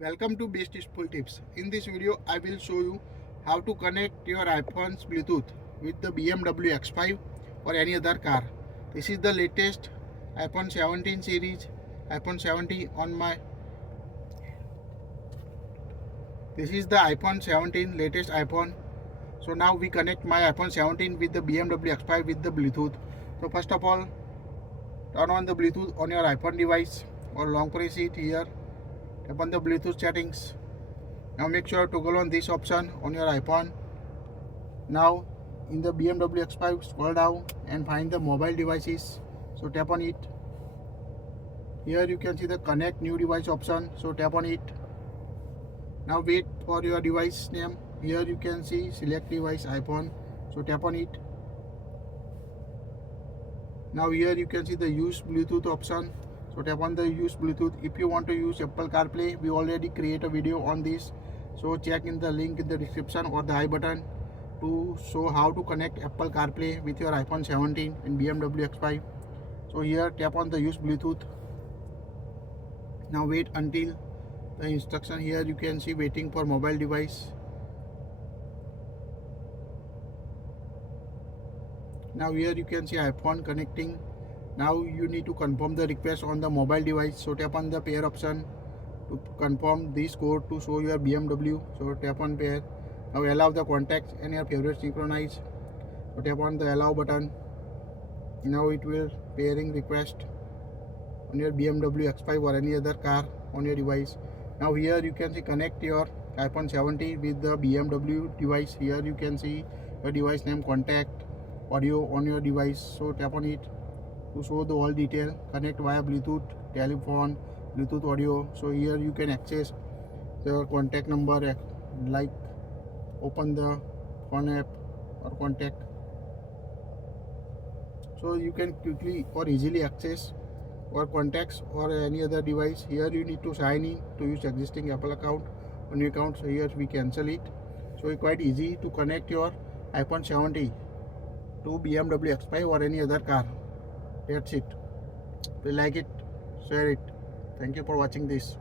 Welcome to Best Useful Tips. In this video, I will show you how to connect your iPhone's Bluetooth with the BMW X5 or any other car. This is the latest iPhone 17 series, iPhone 17 on my. This is the iPhone 17 latest iPhone. So now we connect my iPhone 17 with the BMW X5 with the Bluetooth. So first of all, turn on the Bluetooth on your iPhone device or long press it here. Tap on the Bluetooth settings. Now make sure to toggle on this option on your iPhone. Now in the BMW X5, scroll down and find the mobile devices. So tap on it. Here you can see the connect new device option. So tap on it. Now wait for your device name. Here you can see select device iPhone. So tap on it. Now here you can see the use Bluetooth option. So tap on the use Bluetooth. If you want to use Apple CarPlay, we already create a video on this. So check in the link in the description or the I button to show how to connect Apple CarPlay with your iPhone 17 and BMW X5. So here tap on the use Bluetooth. Now wait until the instruction. Here you can see waiting for mobile device. Now here you can see iPhone connecting. Now you need to confirm the request on the mobile device. So tap on the pair option to confirm this code to show your BMW. So tap on pair. Now allow the contacts and your favorite synchronize. So tap on the allow button. Now it will pairing request on your BMW X5 or any other car on your device. Now here you can see connect your iPhone 17 with the BMW device. Here you can see your device name, contact, audio on your device. So tap on it to show the all detail. Connect via Bluetooth, telephone, Bluetooth audio. So here you can access the contact number, like open the phone app or contact. So you can quickly or easily access or contacts or any other device. Here you need to sign in to use existing Apple account on your account. So here we cancel it. So it's quite easy to connect your iPhone 70 to BMW X5 or any other car. That's it. If you like it, share it. Thank you for watching this.